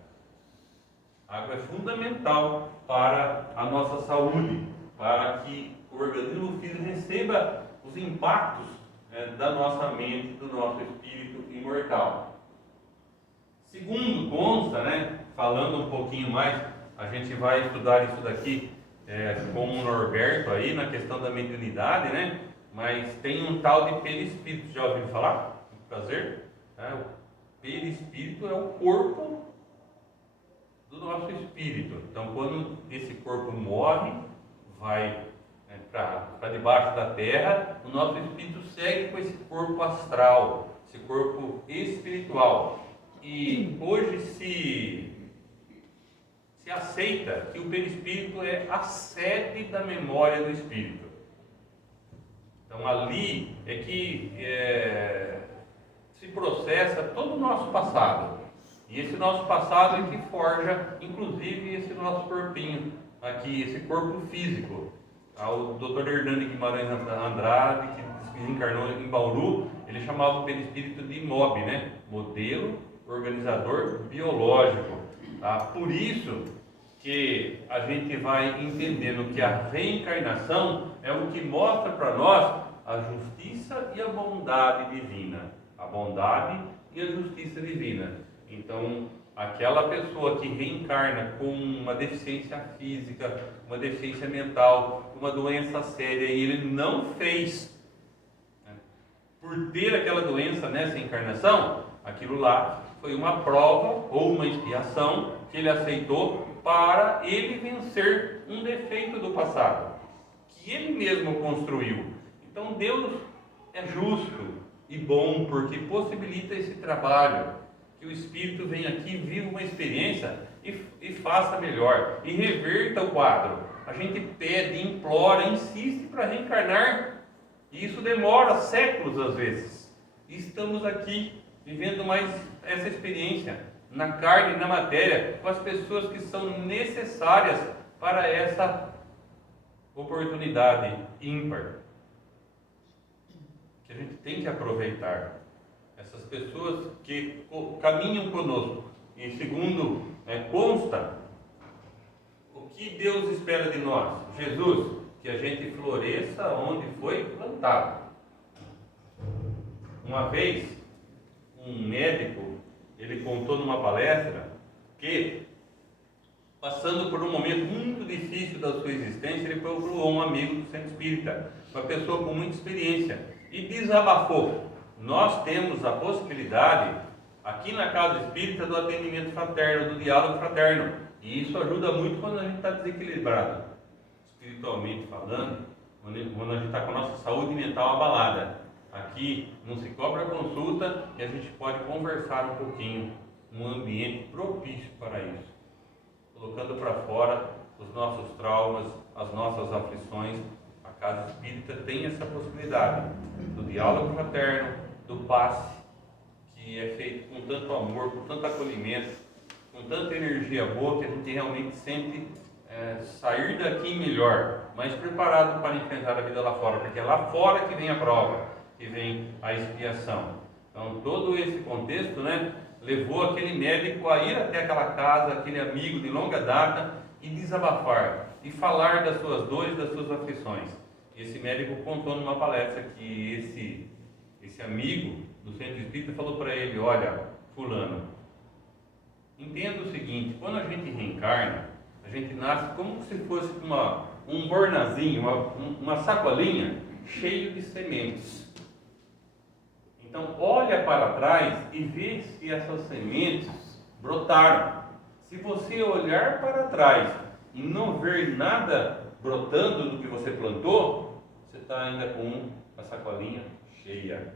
Água é fundamental para a nossa saúde, para que o organismo físico receba os impactos da nossa mente, do nosso espírito imortal. Segundo consta, falando um pouquinho mais, a gente vai estudar isso daqui com o Norberto aí na questão da mediunidade, mas tem um tal de perispírito, já ouviu falar? Prazer? O perispírito é o corpo do nosso espírito. Então, quando esse corpo morre, vai para debaixo da terra, o nosso espírito segue com esse corpo astral, esse corpo espiritual. E hoje se aceita que o perispírito é a sede da memória do espírito. Então ali é que se processa todo o nosso passado. E esse nosso passado é que forja, inclusive, esse nosso corpinho aqui, esse corpo físico. O Dr. Hernani Guimarães Andrade, que desencarnou em Bauru, ele chamava o perispírito de MOB, modelo organizador biológico. Tá? Por isso que a gente vai entendendo que a reencarnação é o que mostra para nós a justiça e a bondade divina. A bondade e a justiça divina. Então, aquela pessoa que reencarna com uma deficiência física, uma deficiência mental, uma doença séria, e ele não fez, por ter aquela doença nessa encarnação, aquilo lá foi uma prova ou uma expiação que ele aceitou para ele vencer um defeito do passado, que ele mesmo construiu. Então Deus é justo e bom porque possibilita esse trabalho, que o espírito venha aqui, viva uma experiência e faça melhor, e reverta o quadro. A gente pede, implora, insiste para reencarnar, e isso demora séculos às vezes. E estamos aqui vivendo mais essa experiência na carne e na matéria, com as pessoas que são necessárias para essa oportunidade ímpar, que a gente tem que aproveitar. Essas pessoas que caminham conosco, e segundo consta, o que Deus espera de nós? Jesus, que a gente floresça onde foi plantado. Uma vez, um médico, ele contou numa palestra que, passando por um momento muito difícil da sua existência, ele procurou um amigo do centro espírita, uma pessoa com muita experiência, e desabafou. Nós temos a possibilidade, aqui na casa espírita, do atendimento fraterno, do diálogo fraterno. E isso ajuda muito quando a gente está desequilibrado, espiritualmente falando, quando a gente está com a nossa saúde mental abalada. Aqui não se cobra consulta e a gente pode conversar um pouquinho, num ambiente propício para isso. Colocando para fora os nossos traumas, as nossas aflições. A casa espírita tem essa possibilidade do diálogo fraterno, do passe, que é feito com tanto amor, com tanto acolhimento, com tanta energia boa, que a gente realmente sente sair daqui melhor, mais preparado para enfrentar a vida lá fora, porque é lá fora que vem a prova, que vem a expiação. Então, todo esse contexto, né, levou aquele médico a ir até aquela casa, aquele amigo de longa data, e desabafar, e falar das suas dores, das suas aflições. E esse médico contou numa palestra que esse amigo do centro espírita falou para ele: olha, fulano, entenda o seguinte, quando a gente reencarna, a gente nasce como se fosse um bornazinho, uma sacolinha cheio de sementes. Então, olha para trás e vê se essas sementes brotaram. Se você olhar para trás e não ver nada brotando do que você plantou, você está ainda com a sacolinha cheia.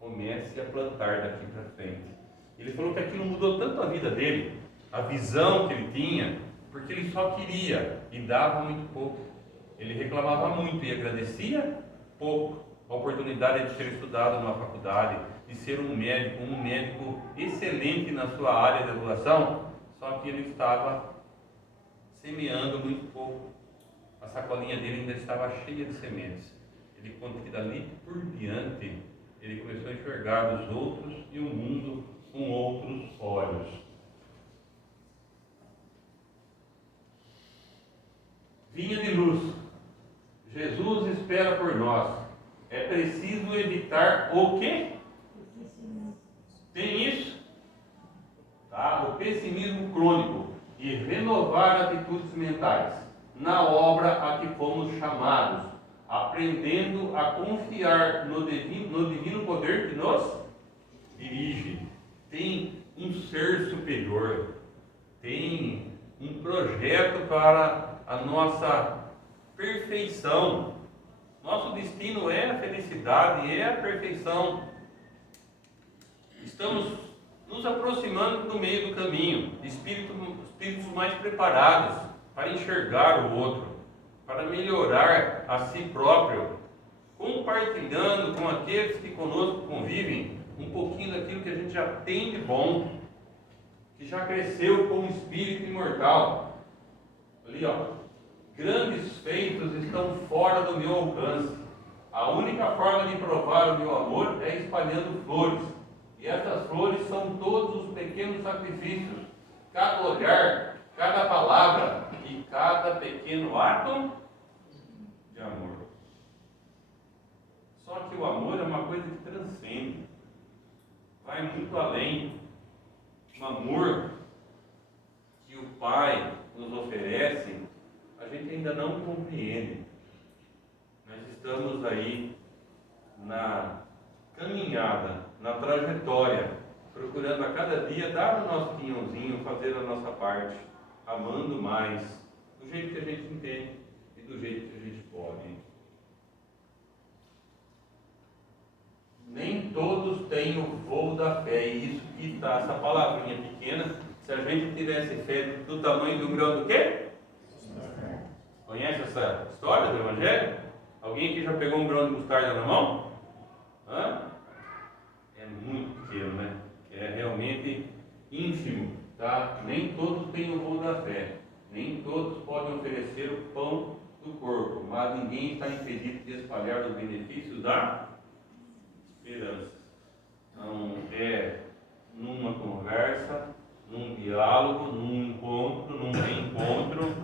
Comece a plantar daqui para frente. Ele falou que aquilo mudou tanto a vida dele, a visão que ele tinha, porque ele só queria e dava muito pouco. Ele reclamava muito e agradecia pouco. A oportunidade de ter estudado numa faculdade, de ser um médico excelente na sua área de atuação, só que ele estava semeando muito pouco. A sacolinha dele ainda estava cheia de sementes. Ele conta que dali por diante, ele começou a enxergar os outros e o mundo com outros olhos. Vinha de luz. Jesus espera por nós. É preciso evitar o quê? Tem isso? Tá? O pessimismo crônico e renovar atitudes mentais na obra a que fomos chamados, aprendendo a confiar no divino poder que nos dirige. Tem um ser superior, tem um projeto para a nossa perfeição. Nosso destino é a felicidade, é a perfeição. Estamos nos aproximando do meio do caminho, espíritos mais preparados para enxergar o outro, para melhorar a si próprio, compartilhando com aqueles que conosco convivem um pouquinho daquilo que a gente já tem de bom, que já cresceu como espírito imortal. Ali, ó. Grandes feitos estão fora do meu alcance. A única forma de provar o meu amor é espalhando flores. E essas flores são todos os pequenos sacrifícios, cada olhar, cada palavra e cada pequeno ato de amor. Só que o amor é uma coisa que transcende, vai muito além. Um amor que o Pai nos oferece, a gente ainda não compreende. Nós estamos aí na caminhada, na trajetória, procurando a cada dia dar o nosso pinhãozinho, fazer a nossa parte, amando mais, do jeito que a gente entende e do jeito que a gente pode. Nem todos têm o voo da fé, e isso que está, essa palavrinha pequena, se a gente tivesse fé do tamanho do grão do quê? Conhece essa história do Evangelho? Alguém aqui já pegou um grão de mostarda na mão? Hã? É muito pequeno, né? É realmente ínfimo, tá? Nem todos têm o voo da fé, nem todos podem oferecer o pão do corpo, mas ninguém está impedido de espalhar os benefícios da esperança. Então, é numa conversa, num diálogo, num encontro, num reencontro,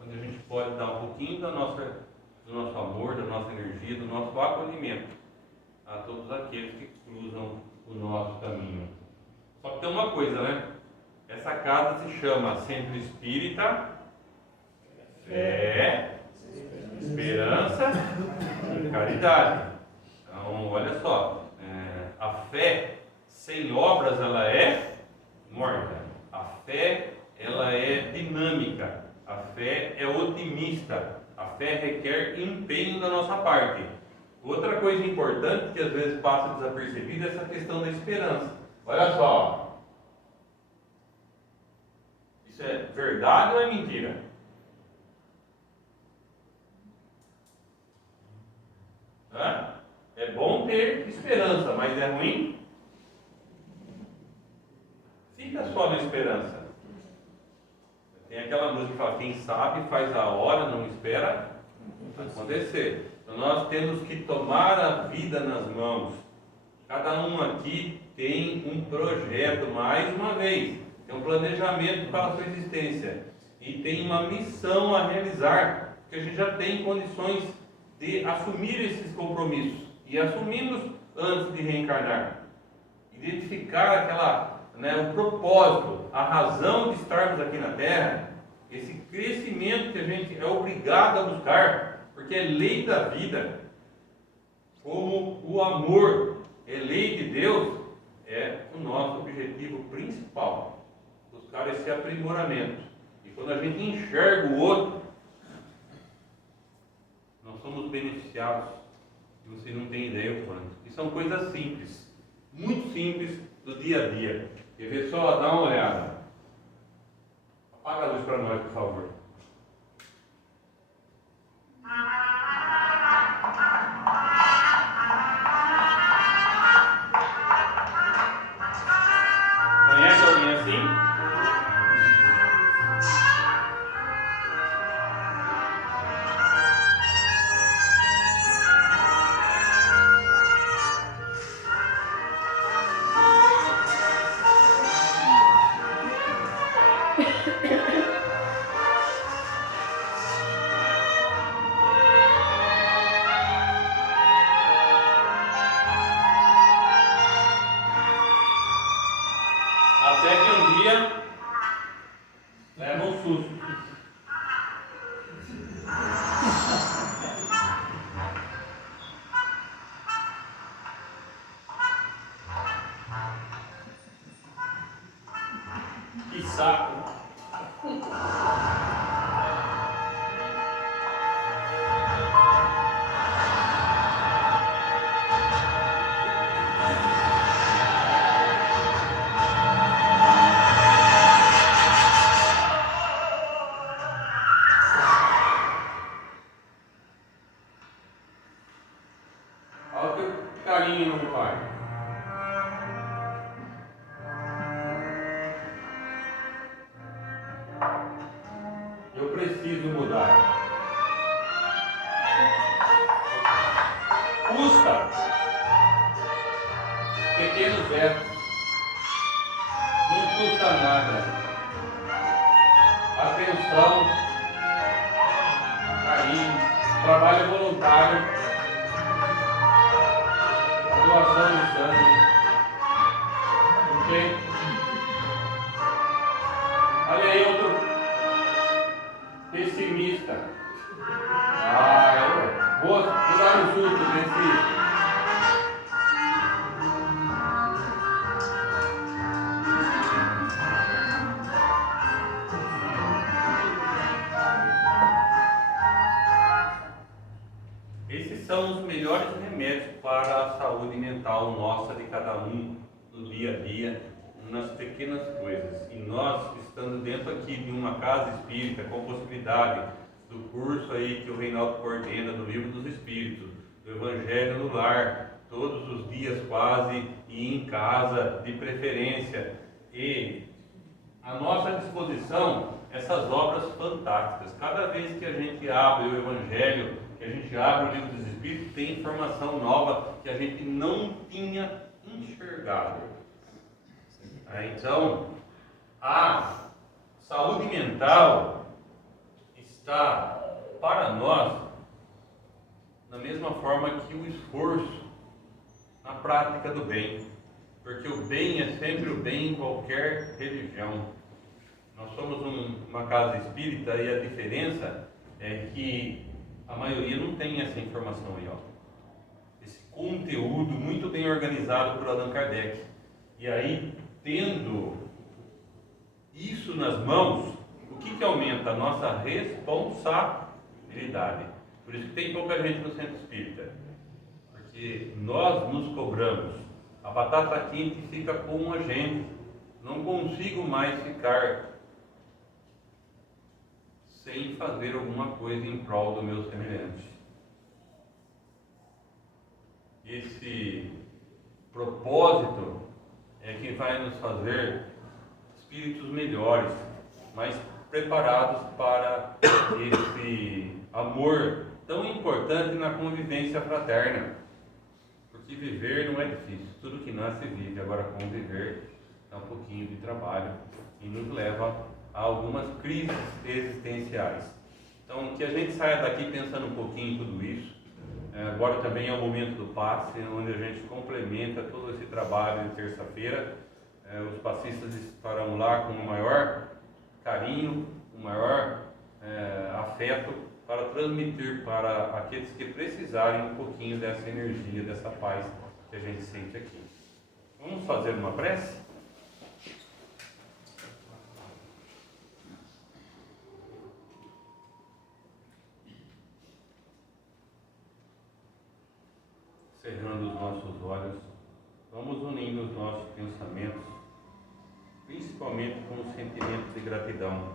onde a gente pode dar um pouquinho do nosso amor, da nossa energia, do nosso acolhimento a todos aqueles que cruzam o nosso caminho. Só que tem uma coisa, né? Essa casa se chama Centro Espírita, Fé, Esperança e Caridade. Então, olha só, a fé sem obras ela é morta. A fé ela é dinâmica. A fé é otimista. A fé requer empenho da nossa parte. Outra coisa importante que às vezes passa desapercebida é essa questão da esperança. Olha só. Isso é verdade ou é mentira? ter esperança, mas é ruim? Fica só na esperança. Tem aquela música que fala, quem sabe faz a hora, não espera acontecer. Então nós temos que tomar a vida nas mãos. Cada um aqui tem um projeto, mais uma vez, tem um planejamento para a sua existência e tem uma missão a realizar, porque a gente já tem condições de assumir esses compromissos e assumimos antes de reencarnar. Identificar o propósito, a razão de estarmos aqui na Terra, esse crescimento que a gente é obrigado a buscar, porque é lei da vida, como o amor é lei de Deus, é o nosso objetivo principal, buscar esse aprimoramento. E quando a gente enxerga o outro, nós somos beneficiados, e você não tem ideia o quanto. E são coisas simples, muito simples do dia a dia. Quer ver só? Dá uma olhada. Apaga a luz para nós, por favor. Conhece alguém assim? Até que um dia leva um susto. Que saco! Olha o que o carinho não faz. Eu preciso mudar. Custa. Pequenos gestos. Não custa nada. Atenção, carinho, trabalho voluntário, a doação de sangue. Ok? Olha aí outro pessimista. Vou dar um susto nesse. Esses são os melhores remédios para a saúde mental nossa, de cada um, no dia a dia, nas pequenas coisas. E nós, estando dentro aqui de uma casa espírita, com possibilidade do curso aí que o Reinaldo coordena, do Livro dos Espíritos, do Evangelho no Lar, todos os dias quase, e em casa, de preferência, e à nossa disposição, essas obras fantásticas. Cada vez que a gente abre o Evangelho, que a gente abre o Livro dos Espíritos, tem informação nova que a gente não tinha enxergado. Então, a saúde mental está para nós da mesma forma que o esforço na prática do bem, porque o bem é sempre o bem em qualquer religião. Nós somos uma casa espírita e a diferença é que a maioria não tem essa informação aí, ó. Esse conteúdo muito bem organizado por Allan Kardec. E aí, tendo isso nas mãos, o que aumenta? A nossa responsabilidade. Por isso que tem pouca gente no centro espírita. Porque nós nos cobramos. A batata quente fica com a gente. Não consigo mais ficar sem fazer alguma coisa em prol do meu semelhante. Esse propósito é que vai nos fazer espíritos melhores, mais preparados para esse amor tão importante na convivência fraterna. Porque viver não é difícil, tudo que nasce vive, agora conviver é um pouquinho de trabalho e nos leva a algumas crises existenciais. Então, que a gente saia daqui pensando um pouquinho em tudo isso. Agora também é o momento do passe, onde a gente complementa todo esse trabalho de terça-feira. Os passistas estarão lá com o maior carinho, o maior afeto para transmitir para aqueles que precisarem um pouquinho dessa energia, dessa paz que a gente sente aqui. Vamos fazer uma prece? Cerrando os nossos olhos, vamos unindo os nossos pensamentos, principalmente com o sentimento de gratidão,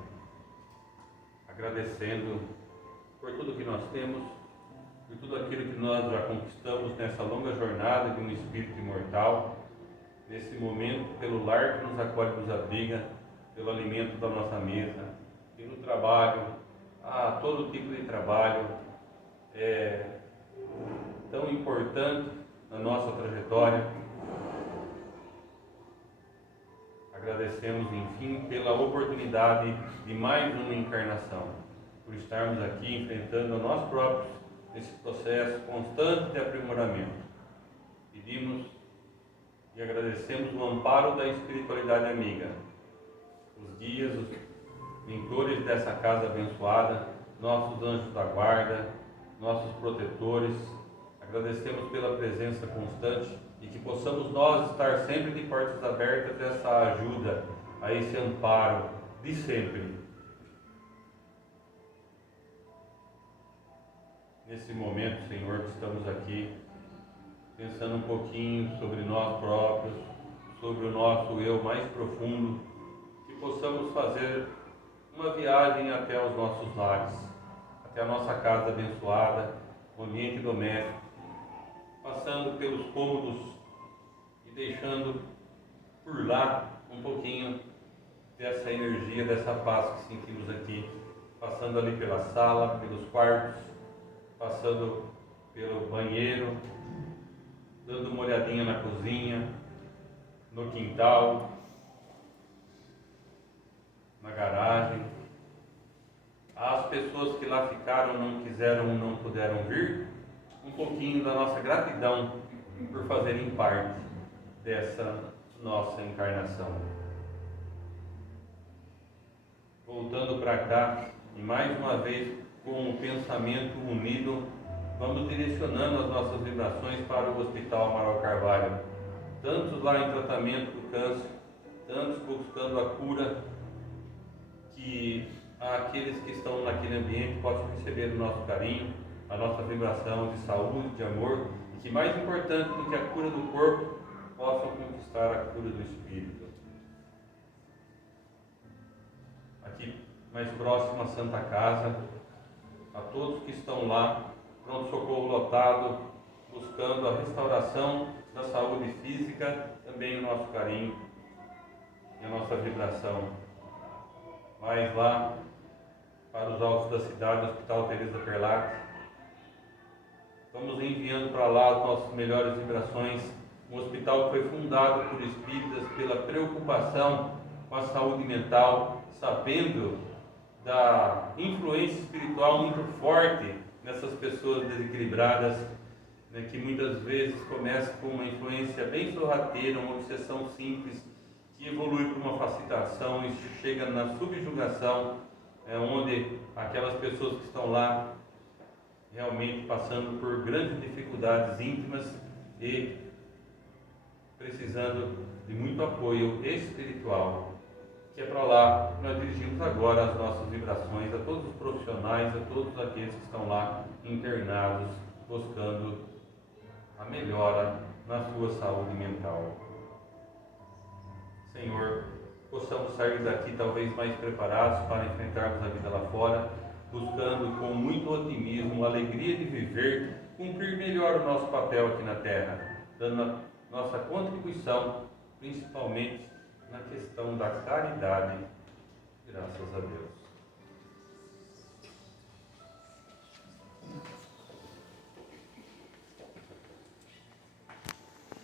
agradecendo por tudo que nós temos, por tudo aquilo que nós já conquistamos nessa longa jornada de um espírito imortal, nesse momento, pelo lar que nos acolhe e nos abriga, pelo alimento da nossa mesa, pelo trabalho, todo tipo de trabalho é tão importante na nossa trajetória. Agradecemos, enfim, pela oportunidade de mais uma encarnação, por estarmos aqui enfrentando a nós próprios nesse processo constante de aprimoramento. Pedimos e agradecemos o amparo da espiritualidade amiga, os guias, os mentores dessa casa abençoada, nossos anjos da guarda, nossos protetores. Agradecemos pela presença constante e que possamos nós estar sempre de portas abertas a essa ajuda, a esse amparo de sempre. Nesse momento, Senhor, que estamos aqui, pensando um pouquinho sobre nós próprios, sobre o nosso eu mais profundo, que possamos fazer uma viagem até os nossos lares, até a nossa casa abençoada, o ambiente doméstico, passando pelos cômodos e deixando por lá um pouquinho dessa energia, dessa paz que sentimos aqui, passando ali pela sala, pelos quartos, passando pelo banheiro, dando uma olhadinha na cozinha, no quintal, na garagem. As pessoas que lá ficaram, não quiseram, não puderam vir, um pouquinho da nossa gratidão por fazerem parte dessa nossa encarnação. Voltando para cá, e mais uma vez com o pensamento unido, vamos direcionando as nossas vibrações para o Hospital Amaral Carvalho. Tantos lá em tratamento do câncer, tantos buscando a cura, que aqueles que estão naquele ambiente possam receber o nosso carinho, a nossa vibração de saúde, de amor, e que mais importante do que a cura do corpo, possam conquistar a cura do espírito. Aqui mais próximo à Santa Casa, a todos que estão lá, pronto-socorro lotado, buscando a restauração da saúde física, também o nosso carinho e a nossa vibração. Mais lá, para os altos da cidade, Hospital Teresa Perlac, vamos enviando para lá as nossas melhores vibrações, um hospital que foi fundado por espíritas pela preocupação com a saúde mental, sabendo da influência espiritual muito forte nessas pessoas desequilibradas, né, que muitas vezes começa com uma influência bem sorrateira, uma obsessão simples, que evolui para uma facilitação e chega na subjugação, onde aquelas pessoas que estão lá realmente passando por grandes dificuldades íntimas e precisando de muito apoio espiritual, que é para lá que nós dirigimos agora as nossas vibrações a todos os profissionais, a todos aqueles que estão lá internados, buscando a melhora na sua saúde mental. Senhor, possamos sair daqui talvez mais preparados para enfrentarmos a vida lá fora, buscando com muito otimismo, a alegria de viver, cumprir melhor o nosso papel aqui na Terra, dando nossa contribuição, principalmente na questão da caridade. Graças a Deus.